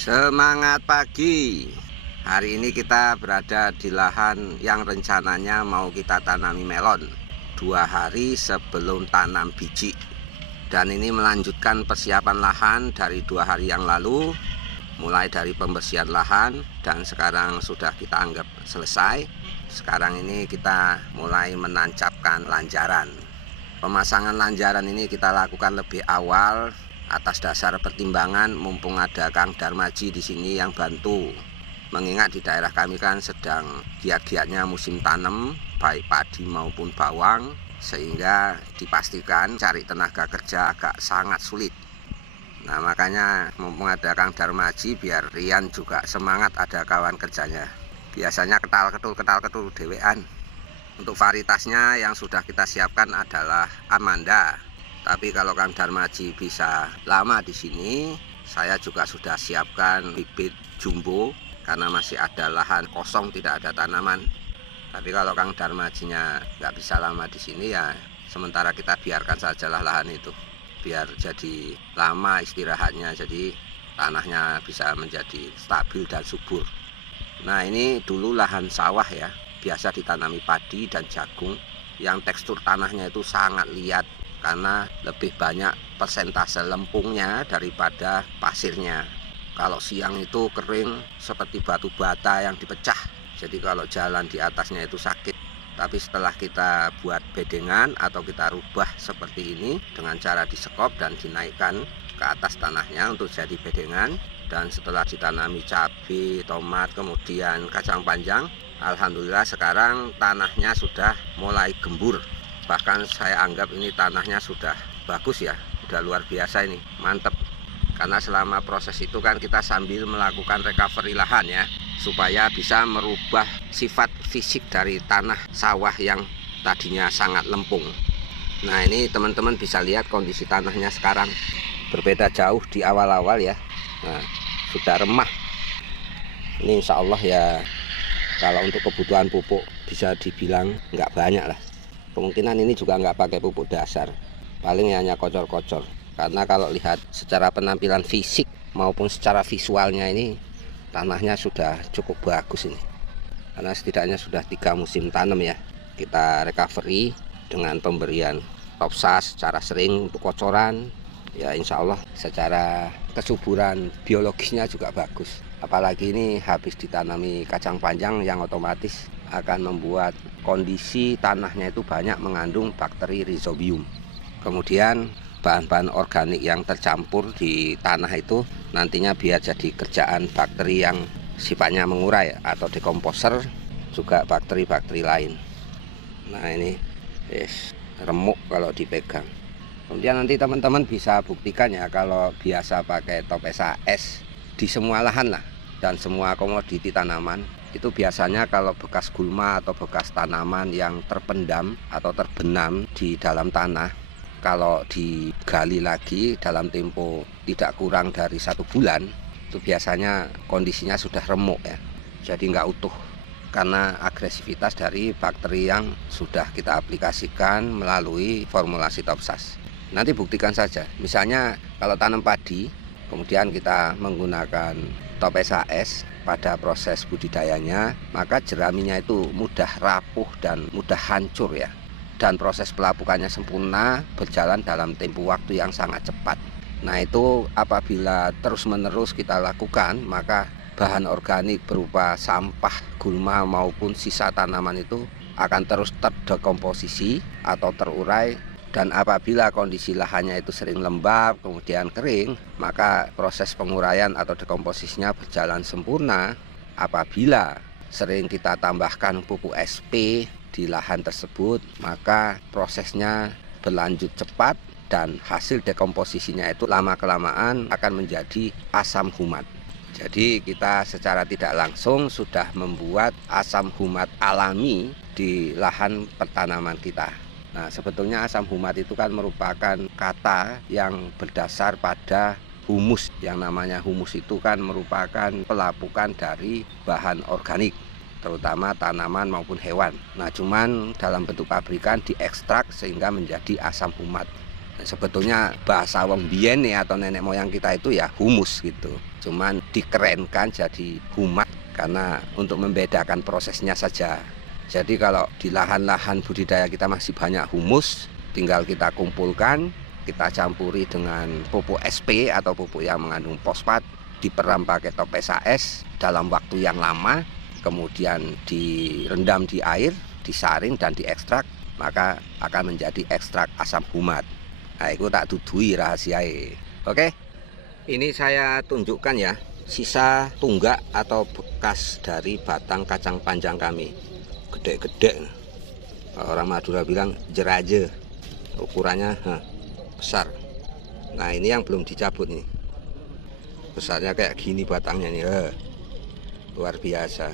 Semangat pagi. Hari ini kita berada di lahan yang rencananya mau kita tanami melon 2 hari sebelum tanam biji. Dan ini melanjutkan persiapan lahan dari 2 hari yang lalu, mulai dari pembersihan lahan dan sekarang sudah kita anggap selesai. Sekarang ini kita mulai menancapkan lanjaran. Pemasangan lanjaran ini kita lakukan lebih awal atas dasar pertimbangan mumpung ada Kang Darmaji di sini yang bantu. Mengingat di daerah kami kan sedang giat-giatnya musim tanam baik padi maupun bawang, sehingga dipastikan cari tenaga kerja agak sangat sulit. Nah, makanya mumpung ada Kang Darmaji biar Rian juga semangat ada kawan kerjanya. Biasanya ketal-ketul dewean. Untuk varietasnya yang sudah kita siapkan adalah Amanda. Tapi kalau Kang Darmaji bisa lama di sini, saya juga sudah siapkan bibit jumbo karena masih ada lahan kosong, tidak ada tanaman. Tapi kalau Kang Darmajinya nggak bisa lama di sini, ya sementara kita biarkan sajalah lahan itu, biar jadi lama istirahatnya, jadi tanahnya bisa menjadi stabil dan subur. Nah, ini dulu lahan sawah ya, biasa ditanami padi dan jagung, yang tekstur tanahnya itu sangat liat karena lebih banyak persentase lempungnya daripada pasirnya. Kalau siang itu kering seperti batu bata yang dipecah, jadi kalau jalan di atasnya itu sakit. Tapi setelah kita buat bedengan atau kita rubah seperti ini dengan cara disekop dan dinaikkan ke atas tanahnya untuk jadi bedengan, dan setelah ditanami cabai, tomat, kemudian kacang panjang, alhamdulillah sekarang tanahnya sudah mulai gembur. Bahkan saya anggap ini tanahnya sudah bagus ya, sudah luar biasa ini, mantep. Karena selama proses itu kan kita sambil melakukan recovery lahan ya, supaya bisa merubah sifat fisik dari tanah sawah yang tadinya sangat lempung. Nah, ini teman-teman bisa lihat kondisi tanahnya sekarang berbeda jauh di awal-awal ya. Nah, sudah remah. Ini insya Allah ya, kalau untuk kebutuhan pupuk bisa dibilang nggak banyak lah. Kemungkinan ini juga nggak pakai pupuk dasar, paling hanya kocor-kocor. Karena kalau lihat secara penampilan fisik maupun secara visualnya ini, tanahnya sudah cukup bagus ini. Karena setidaknya sudah 3 musim tanam ya. Kita recovery dengan pemberian topsas secara sering untuk kocoran. Ya insya Allah secara kesuburan biologisnya juga bagus. Apalagi ini habis ditanami kacang panjang yang otomatis akan membuat kondisi tanahnya itu banyak mengandung bakteri Rhizobium. Kemudian bahan-bahan organik yang tercampur di tanah itu nantinya biar jadi kerjaan bakteri yang sifatnya mengurai atau dekomposer, juga bakteri-bakteri lain. Nah, ini remuk kalau dipegang. Kemudian nanti teman-teman bisa buktikan ya, kalau biasa pakai top SAS di semua lahan lah dan semua komoditi tanaman, itu biasanya kalau bekas gulma atau bekas tanaman yang terpendam atau terbenam di dalam tanah, kalau digali lagi dalam tempo tidak kurang dari 1 bulan, itu biasanya kondisinya sudah remuk ya, jadi nggak utuh karena agresivitas dari bakteri yang sudah kita aplikasikan melalui formulasi topsas. Nanti buktikan saja, misalnya kalau tanam padi kemudian kita menggunakan top SAS pada proses budidayanya, maka jeraminya itu mudah rapuh dan mudah hancur ya. Dan proses pelapukannya sempurna, berjalan dalam tempo waktu yang sangat cepat. Nah, itu apabila terus-menerus kita lakukan, maka bahan organik berupa sampah gulma maupun sisa tanaman itu akan terus terdekomposisi atau terurai. Dan apabila kondisi lahannya itu sering lembab kemudian kering, maka proses penguraian atau dekomposisinya berjalan sempurna. Apabila sering kita tambahkan pupuk SP di lahan tersebut, maka prosesnya berlanjut cepat dan hasil dekomposisinya itu lama-kelamaan akan menjadi asam humat. Jadi kita secara tidak langsung sudah membuat asam humat alami di lahan pertanaman kita. Nah, sebetulnya asam humat itu kan merupakan kata yang berdasar pada humus. Yang namanya humus itu kan merupakan pelapukan dari bahan organik, terutama tanaman maupun hewan. Nah, cuman dalam bentuk pabrikan diekstrak sehingga menjadi asam humat. Sebetulnya bahasa wong biyen nih atau nenek moyang kita itu ya humus gitu. Cuman dikerenkan jadi humat karena untuk membedakan prosesnya saja. Jadi kalau di lahan-lahan budidaya kita masih banyak humus, tinggal kita kumpulkan, kita campuri dengan pupuk SP atau pupuk yang mengandung fosfat, diperam pakai toples AS dalam waktu yang lama, kemudian direndam di air, disaring dan diekstrak, maka akan menjadi ekstrak asam humat. Nah, itu tak dudui rahasianya. Oke, ini saya tunjukkan ya, sisa tunggak atau bekas dari batang kacang panjang kami. Gede-gede. Orang Madura bilang jeraje. Ukurannya besar. Nah, ini yang belum dicabut nih. Besarnya kayak gini batangnya nih. Luar biasa.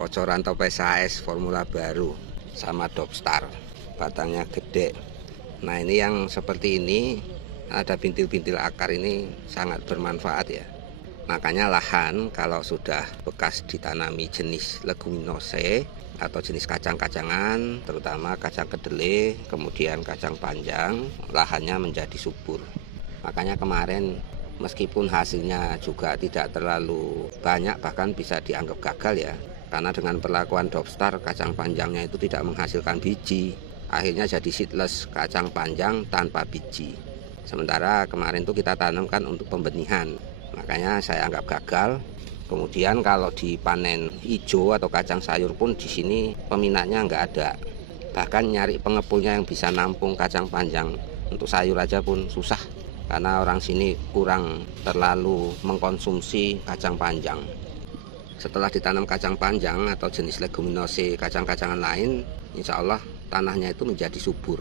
Kocoran toples AS formula baru sama Dopstar. Batangnya gede. Nah, ini yang seperti ini, ada bintil-bintil akar ini sangat bermanfaat ya. Makanya lahan kalau sudah bekas ditanami jenis leguminose atau jenis kacang-kacangan, terutama kacang kedelai, kemudian kacang panjang, lahannya menjadi subur. Makanya kemarin meskipun hasilnya juga tidak terlalu banyak, bahkan bisa dianggap gagal ya, karena dengan perlakuan Dopstar kacang panjangnya itu tidak menghasilkan biji, akhirnya jadi seedless kacang panjang tanpa biji. Sementara kemarin itu kita tanamkan untuk pembenihan, makanya saya anggap gagal. Kemudian kalau dipanen hijau atau kacang sayur pun di sini peminatnya nggak ada, bahkan nyari pengepulnya yang bisa nampung kacang panjang untuk sayur aja pun susah, karena orang sini kurang terlalu mengkonsumsi kacang panjang. Setelah ditanam kacang panjang atau jenis leguminose kacang-kacangan lain, insya Allah tanahnya itu menjadi subur.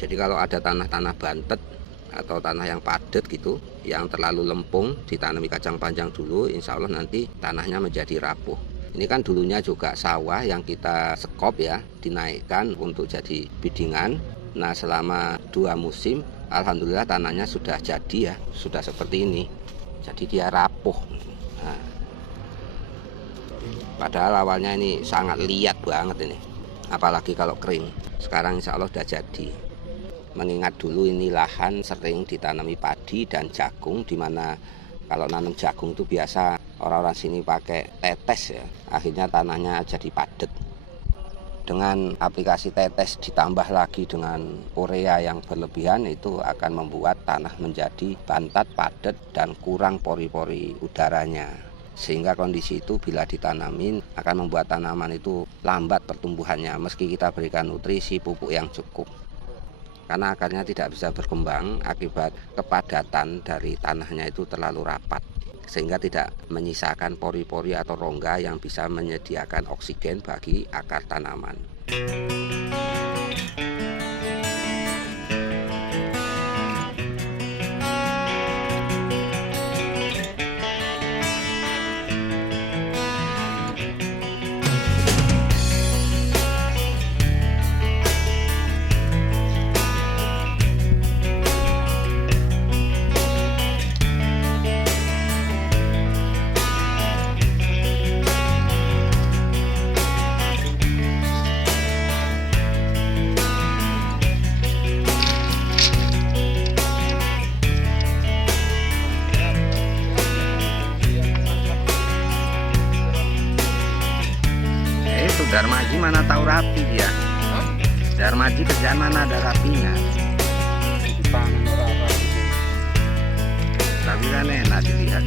Jadi kalau ada tanah-tanah bantet atau tanah yang padat gitu, yang terlalu lempung, ditanami kacang panjang dulu, insya Allah nanti tanahnya menjadi rapuh. Ini kan dulunya juga sawah yang kita sekop ya, dinaikkan untuk jadi bidingan. Nah, selama 2 musim, alhamdulillah tanahnya sudah jadi ya, sudah seperti ini. Jadi dia rapuh. Nah, padahal awalnya ini sangat liat banget ini, apalagi kalau kering. Sekarang insya Allah sudah jadi. Mengingat dulu ini lahan sering ditanami padi dan jagung, dimana kalau nanam jagung itu biasa orang-orang sini pakai tetes ya, akhirnya tanahnya jadi padat. Dengan aplikasi tetes ditambah lagi dengan urea yang berlebihan, itu akan membuat tanah menjadi bantat, padat, dan kurang pori-pori udaranya. Sehingga kondisi itu bila ditanamin akan membuat tanaman itu lambat pertumbuhannya meski kita berikan nutrisi pupuk yang cukup. Karena akarnya tidak bisa berkembang akibat kepadatan dari tanahnya itu terlalu rapat, sehingga tidak menyisakan pori-pori atau rongga yang bisa menyediakan oksigen bagi akar tanaman. Darmaji mana tahu rapi dia. Darmaji kerjaan mana ada rapinya. Tapi kan enak dilihat.